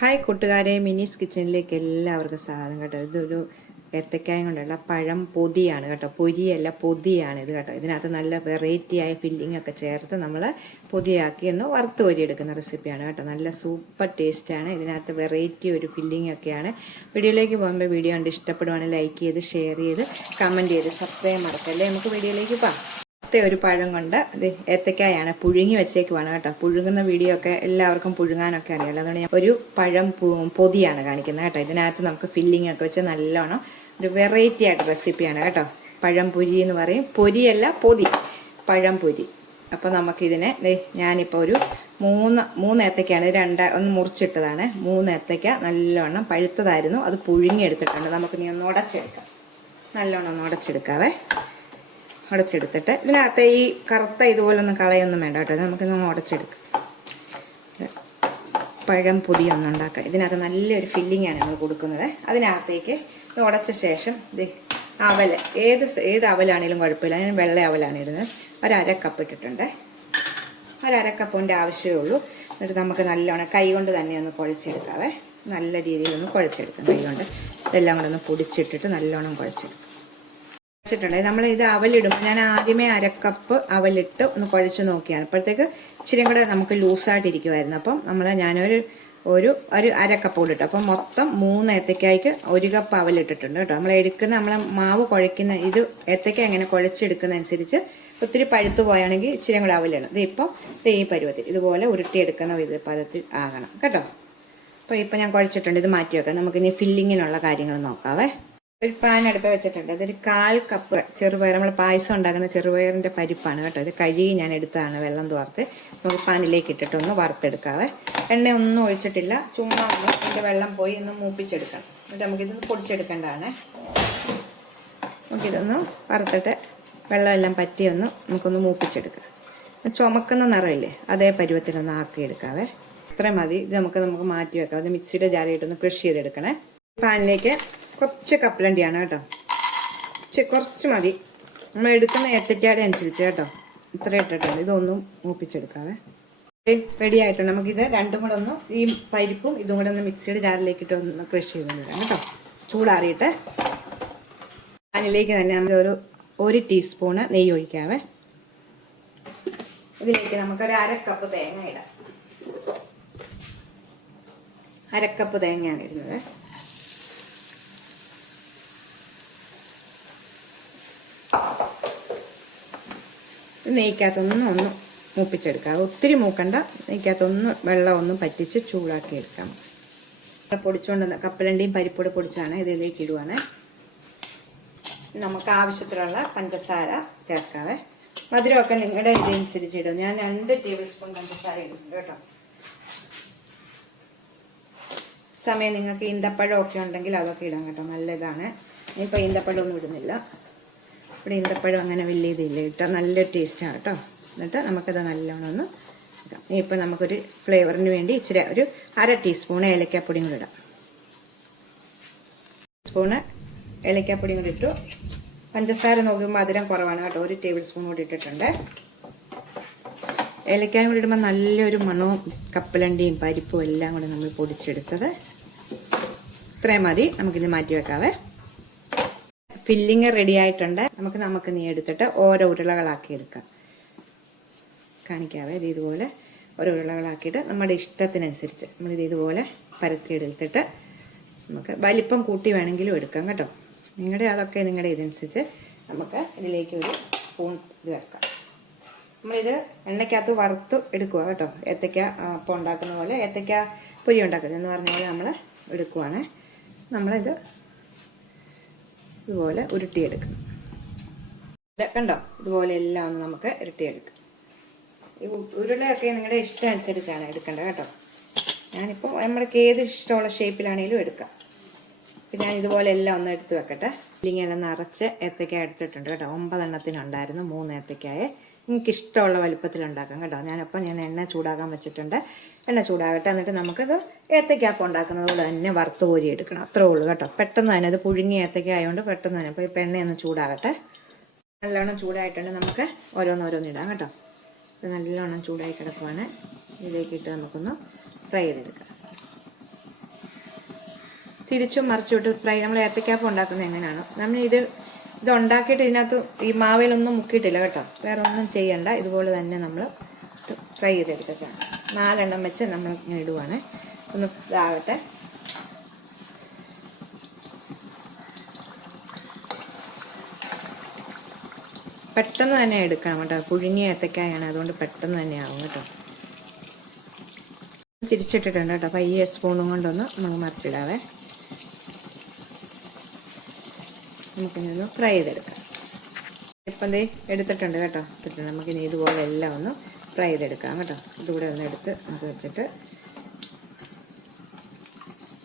Hi കൂട്ടുകാരെ, മിനീസ് കിച്ചണിലേക്ക് എല്ലാവർക്കും സ്വാഗതം കേട്ടോ. ഇതൊരു ഏത്തക്കായം കൊണ്ടുള്ള പഴം പൊതിയാണ് കേട്ടോ. പൊരിയല്ല, പൊതിയാണ് ഇത് കേട്ടോ. ഇതിനകത്ത് നല്ല വെറൈറ്റി ആയ ഫില്ലിംഗ് ഒക്കെ ചേർത്ത് നമ്മൾ പൊതിയാക്കി ഒന്ന് വറുത്ത് കോരിയെടുക്കുന്ന റെസിപ്പിയാണ് കേട്ടോ. നല്ല സൂപ്പർ ടേസ്റ്റാണ്. ഇതിനകത്ത് വെറൈറ്റി ഒരു ഫില്ലിംഗ് ഒക്കെയാണ്. വീഡിയോയിലേക്ക് പോകുമ്പോൾ വീഡിയോ കണ്ട് ഇഷ്ടപ്പെടുവാണെങ്കിൽ ലൈക്ക് ചെയ്ത് ഷെയർ ചെയ്ത് കമൻറ്റ് ചെയ്ത് സബ്സ്ക്രൈബ് മറക്കല്ലേ. നമുക്ക് വീഡിയോയിലേക്ക് പോകാം. ഒരു പഴം കൊണ്ട് ഇത് ഏത്തക്കായാണ്, പുഴുങ്ങി വെച്ചേക്കുവാണ് കേട്ടോ. പുഴുങ്ങുന്ന വീഡിയോ ഒക്കെ എല്ലാവർക്കും പുഴുങ്ങാനൊക്കെ അറിയാമല്ലോ. അതുകൊണ്ട് ഞാൻ ഒരു പഴം പൊതിയാണ് കാണിക്കുന്നത് കേട്ടോ. ഇതിനകത്ത് നമുക്ക് ഫില്ലിംഗ് ഒക്കെ വെച്ച് നല്ലോണം ഒരു വെറൈറ്റി ആയിട്ട് റെസിപ്പിയാണ് കേട്ടോ. പഴം പൊരി എന്ന് പറയും, പൊരിയല്ല പൊതി, പഴം പൊരി. അപ്പോൾ നമുക്കിതിനെ ഞാനിപ്പോൾ ഒരു മൂന്ന് ഏത്തക്കയാണ്, ഒന്ന് മുറിച്ചിട്ടതാണ്. 3 ഏത്തക്ക നല്ലോണം പഴുത്തതായിരുന്നു, അത് പുഴുങ്ങിയെടുത്തിട്ടുണ്ട്. നമുക്ക് നീ ഒന്ന് ഉടച്ചെടുക്കാം, നല്ലോണം ഒന്ന് ഉടച്ചെടുക്കാവേ. ഉടച്ചെടുത്തിട്ട് ഇതിനകത്ത് ഈ കറുത്ത ഇതുപോലൊന്നും കളയൊന്നും വേണ്ട കേട്ടോ. നമുക്കിതൊന്ന് ഉടച്ചെടുക്കാം. പഴം പൊതിയൊന്നും ഉണ്ടാക്കാം. ഇതിനകത്ത് നല്ലൊരു ഫില്ലിങ്ങാണ് നമ്മൾ കൊടുക്കുന്നത്. അതിനകത്തേക്ക് ഇത് ഉടച്ച ശേഷം ഇത് അവൽ, ഏത് അവലാണെങ്കിലും കുഴപ്പമില്ല. ഞാൻ വെള്ള അവലാണ് ഇടുന്നത്. 1/2 കപ്പ് ഇട്ടിട്ടുണ്ട്. 1/2 കപ്പിൻ്റെ ആവശ്യമേ ഉള്ളൂ. എന്നിട്ട് നമുക്ക് നല്ലോണം കൈ കൊണ്ട് തന്നെ ഒന്ന് കുഴച്ചെടുക്കാവേ. നല്ല രീതിയിലൊന്ന് കുഴച്ചെടുക്കാം കൈ കൊണ്ട്. ഇതെല്ലാം കൂടെ ഒന്ന് പൊടിച്ചിട്ടിട്ട് നല്ലോണം കുഴച്ചെടുക്കാം. നമ്മൾ ഇത് അവലിടുമ്പോൾ ഞാൻ ആദ്യമേ 1/2 കപ്പ് അവലിട്ട് ഒന്ന് കുഴച്ച് നോക്കിയാണ്. അപ്പോഴത്തേക്ക് ഇച്ചിരി കൂടെ നമുക്ക് ലൂസായിട്ടിരിക്കുമായിരുന്നു. അപ്പം ഞാനൊരു 1/2 കപ്പ് കൂടെ ഇട്ടു. അപ്പം മൊത്തം 3 ഏത്തക്കായ്ക്ക് 1 കപ്പ് അവലിട്ടിട്ടുണ്ട് കേട്ടോ. നമ്മളെ മാവ് കുഴയ്ക്കുന്ന ഇത് ഏത്തക്ക എങ്ങനെ കുഴച്ചെടുക്കുന്ന അനുസരിച്ച് ഒത്തിരി പഴുത്തു പോയാണെങ്കിൽ ഇച്ചിരി കൂടെ അവലിടണം. ഇതിപ്പോൾ ഈ പരുവത്തിൽ ഇതുപോലെ ഉരുട്ടിയെടുക്കുന്ന പദത്തിൽ ആകണം കേട്ടോ. അപ്പോൾ ഇപ്പം ഞാൻ കുഴച്ചിട്ടുണ്ട്. ഇത് മാറ്റി വെക്കാം. നമുക്കിനി ഫില്ലിങ്ങിനുള്ള കാര്യങ്ങൾ നോക്കാവേ. ഒരു പാൻ അടുപ്പ് വെച്ചിട്ടുണ്ട്. അതൊരു 1/4 കപ്പ് ചെറുപയർ, നമ്മൾ പായസം ഉണ്ടാക്കുന്ന ചെറുപയറിൻ്റെ പരിപ്പാണ് കേട്ടോ. ഇത് കഴുകി ഞാൻ എടുത്തതാണ്, വെള്ളം തോർത്ത്. നമുക്ക് പാനിലേക്ക് ഇട്ടിട്ടൊന്ന് വറുത്തെടുക്കാവേ. എണ്ണ ഒന്നും ഒഴിച്ചിട്ടില്ല, ചുമ്മാ ഇതിൻ്റെ വെള്ളം പോയി ഒന്ന് മൂപ്പിച്ചെടുക്കണം. എന്നിട്ട് നമുക്കിതൊന്ന് പൊടിച്ചെടുക്കേണ്ടതാണ്. നമുക്കിതൊന്ന് വറുത്തിട്ട് വെള്ളമെല്ലാം പറ്റിയൊന്ന് നമുക്കൊന്ന് മൂപ്പിച്ചെടുക്കാം. ചുമക്കുന്ന നിറമില്ലേ, അതേ പരുവത്തിലൊന്ന് ആക്കിയെടുക്കാവേ. ഇത്രയും മതി. ഇത് നമുക്ക് മാറ്റി വെക്കാം. അത് മിക്സിയുടെ ജാറിയിട്ടൊന്ന് ക്രഷ് ചെയ്തെടുക്കണേ. പാനിലേക്ക് കുറച്ച് കപ്പലണ്ടിയാണ് കേട്ടോ. കുറച്ച് മതി, നമ്മൾ എടുക്കുന്ന ഏത്തക്കാടെ അനുസരിച്ച് കേട്ടോ. ഇത്ര ഇട്ടിട്ടുണ്ട്. ഇതൊന്നും മൂപ്പിച്ചെടുക്കാവേ. റെഡി ആയിട്ടുണ്ട്. നമുക്കിത് രണ്ടും കൂടെ ഒന്ന്, ഈ പരിപ്പും ഇതും കൂടെ ഒന്ന് മിക്സിയുടെ ജാറിലേക്ക് ഇട്ട് ഒന്ന് ക്രഷ് ചെയ്തിടാം കേട്ടോ. ചൂടാറിയിട്ട് അതിലേക്ക് തന്നെ നമ്മൾ 1 ടീസ്പൂണ് നെയ്യ് ഒഴിക്കാവേ. ഇതിലേക്ക് നമുക്കൊരു 1/2 കപ്പ് തേങ്ങ ഇടാം. 1/2 കപ്പ് തേങ്ങയാണ് ഇടുന്നത്. നെയ്ക്കകത്തൊന്ന് മൂപ്പിച്ചെടുക്കാം. ഒത്തിരി മൂക്കണ്ട. നെയ്ക്കകത്തൊന്ന് വെള്ളം ഒന്ന് പറ്റിച്ച് ചൂടാക്കി എടുക്കാം. പൊടിച്ചുകൊണ്ട് കപ്പലണ്ടിയും പരിപ്പൊടി പൊടിച്ചാണ് ഇതിലേക്ക് ഇടുവാണ്. നമുക്ക് ആവശ്യത്തിലുള്ള പഞ്ചസാര ചേർക്കാവേ. മധുരമൊക്കെ നിങ്ങളുടെ ഇതനുസരിച്ച് ഇടും. ഞാൻ 2 ടേബിൾ സ്പൂൺ പഞ്ചസാര ഇടുന്നുണ്ട് കേട്ടോ. സമയം നിങ്ങൾക്ക് ഈന്തപ്പഴം ഒക്കെ ഉണ്ടെങ്കിൽ അതൊക്കെ ഇടാം കേട്ടോ, നല്ലതാണ്. ഇനിയിപ്പോൾ ഈന്തപ്പഴം ഒന്നും ഇടുന്നില്ല. ഇവിടെ ഈന്തപ്പഴം അങ്ങനെ വലിയ ഇതില്ല, ഇട്ടാൽ നല്ല ടേസ്റ്റാണ് കേട്ടോ. എന്നിട്ട് നമുക്കത് നല്ലോണം ഒന്ന് ഇടാം. ഇപ്പം നമുക്കൊരു ഫ്ലേവറിന് വേണ്ടി ഇച്ചിരി ഒരു 1/2 ടീസ്പൂൺ ഏലക്കാപ്പൊടിയും കൂടി ഇടാം. സ്പൂണ് ഏലക്കാപ്പൊടിയും കൂടി ഇട്ടു. പഞ്ചസാര നോക്കുമ്പോൾ മധുരം കുറവാണ് കേട്ടോ. 1 ടേബിൾ സ്പൂൺ കൂടി ഇട്ടിട്ടുണ്ട്. ഏലക്കായും കൂടി ഇടുമ്പോൾ നല്ലൊരു മണവും കപ്പലണ്ടിയും പരിപ്പും എല്ലാം കൂടി നമ്മൾ പൊടിച്ചെടുത്തത്. ഇത്രയും മതി. നമുക്കിത് മാറ്റി വെക്കാവേ. ഫില്ലിങ് റെഡി ആയിട്ടുണ്ട്. നമുക്ക് നീ എടുത്തിട്ട് ഓരോ ഉരുളകളാക്കി എടുക്കാം. കാണിക്കാവേ. ഇത് ഇതുപോലെ ഓരോ ഉരുളകളാക്കിയിട്ട് നമ്മുടെ ഇഷ്ടത്തിനനുസരിച്ച് നമ്മളിത് ഇതുപോലെ പരത്തിയെടുത്തിട്ട് നമുക്ക് വലിപ്പം കൂട്ടി വേണമെങ്കിലും എടുക്കാം കേട്ടോ. അതൊക്കെ നിങ്ങളുടെ ഇതനുസരിച്ച് നമുക്ക് ഇതിലേക്ക് ഒരു സ്പൂൺ ഇത് വെക്കാം. നമ്മളിത് എണ്ണയ്ക്കകത്ത് വറുത്ത് എടുക്കുക കേട്ടോ. ഏത്തക്ക അപ്പം ഉണ്ടാക്കുന്ന പോലെ ഏത്തക്ക പൊരി ഉണ്ടാക്കുന്നത് എന്ന് പറഞ്ഞാൽ നമ്മൾ എടുക്കുവാണ്. നമ്മളിത് ഇതുപോലെ ഉരുട്ടിയെടുക്കണം. കണ്ടോ, ഇതുപോലെ എല്ലാം ഒന്ന് നമുക്ക് ഉരുട്ടിയെടുക്കാം. ഈ ഉരുളയൊക്കെ നിങ്ങളുടെ ഇഷ്ടം അനുസരിച്ചാണ് എടുക്കേണ്ടത് കേട്ടോ. ഞാനിപ്പോൾ നമ്മൾക്ക് ഏത് ഇഷ്ടമുള്ള ഷേപ്പിലാണെങ്കിലും എടുക്കാം. അപ്പം ഞാൻ ഇതുപോലെ എല്ലാം ഒന്ന് എടുത്ത് വെക്കട്ടെ. ഇല്ലെങ്കിലും നിറച്ച് ഏത്തക്ക എടുത്തിട്ടുണ്ട് കേട്ടോ. 9 എണ്ണത്തിനുണ്ടായിരുന്നു. 3 ഏത്തക്കായെ നിങ്ങൾക്ക് ഇഷ്ടമുള്ള വലുപ്പത്തിൽ ഉണ്ടാക്കാം കേട്ടോ. ഞാൻ എണ്ണ ചൂടാക്കാൻ വെച്ചിട്ടുണ്ട്. എണ്ണ ചൂടാകട്ടെ. എന്നിട്ട് നമുക്കിത് ഏത്തക്കാപ്പം ഉണ്ടാക്കുന്നത് പോലെ തന്നെ വറുത്ത് കോരി എടുക്കണം. അത്രേ ഉള്ളൂ കേട്ടോ. പെട്ടെന്ന് തന്നെ, അത് പുഴുങ്ങിയ ഏത്തക്ക ആയതുകൊണ്ട് പെട്ടെന്ന് തന്നെ. അപ്പോൾ ഇപ്പം എണ്ണയൊന്ന് ചൂടാകട്ടെ. നല്ലോണം ചൂടായിട്ടുണ്ട്. നമുക്ക് ഓരോന്നിടാം കേട്ടോ. ഇത് നല്ലോണം ചൂടായി കിടക്കുവാണ്. ഇതിലേക്കിട്ട് നമുക്കൊന്ന് ഫ്രൈ ചെയ്തെടുക്കാം. തിരിച്ചും മറിച്ചിട്ട് ഫ്രൈ, നമ്മൾ ഏത്തക്കാപ്പം ഉണ്ടാക്കുന്നത് എങ്ങനെയാണോ നമ്മൾ ഇത് ഉണ്ടാക്കിയിട്ട് ഇതിനകത്ത് ഈ മാവിലൊന്നും മുക്കിയിട്ടില്ല കേട്ടോ, വേറെ ഒന്നും ചെയ്യണ്ട. ഇതുപോലെ തന്നെ നമ്മൾ ഫ്രൈ ചെയ്തെടുക്കാം. 4 എണ്ണം വെച്ച് നമ്മൾ ഇങ്ങനെ ഇടുവാണ്. ഒന്ന് ഇതാവട്ടെ. പെട്ടെന്ന് തന്നെ എടുക്കണം കേട്ടോ, പുഴുങ്ങിയ ഏത്തക്കായാണ്, അതുകൊണ്ട് പെട്ടെന്ന് തന്നെ ആവും കേട്ടോ. തിരിച്ചിട്ടിട്ടുണ്ട് കേട്ടോ, പയ്യെ സ്പൂണും കൊണ്ടൊന്ന് നമുക്ക് മറിച്ചിടാവേ. നമുക്കിനി ഫ്രൈ ചെയ്തെടുക്കാം. ഇപ്പം എടുത്തിട്ടുണ്ട് കേട്ടോ, ഇട്ടിട്ടുണ്ട്. നമുക്കിനി ഇതുപോലെ എല്ലാം ഒന്ന് ഫ്രൈ ചെയ്തെടുക്കാം കേട്ടോ. ഇതുകൂടെ ഒന്ന് എടുത്ത് നമുക്ക് വെച്ചിട്ട്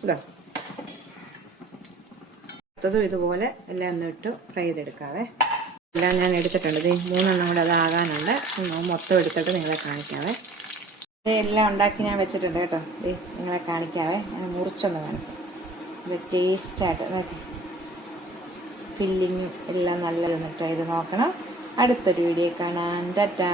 ഇതാ അടുത്തതും ഇതുപോലെ എല്ലാം ഒന്ന് ഇട്ട് ഫ്രൈ ചെയ്തെടുക്കാവേ. എല്ലാം ഞാൻ എടുത്തിട്ടുണ്ട്. 3 എണ്ണം കൂടെ അതാകാനുണ്ട്. മൊത്തം എടുത്തിട്ട് നിങ്ങളെ കാണിക്കാവേ. എല്ലാം ഉണ്ടാക്കി ഞാൻ വെച്ചിട്ടുണ്ട് കേട്ടോ. നിങ്ങളെ കാണിക്കാവേ. ഞാൻ മുറിച്ചൊന്ന് കാണിക്കാം. ഇത് ടേസ്റ്റായിട്ട് നോക്കി, ഫില്ലിങ്ങും എല്ലാം നല്ലതൊന്ന് ട്രൈ ചെയ്ത് നോക്കണം. അടുത്തൊരു വീഡിയോ കാണാൻ. ടാറ്റാ.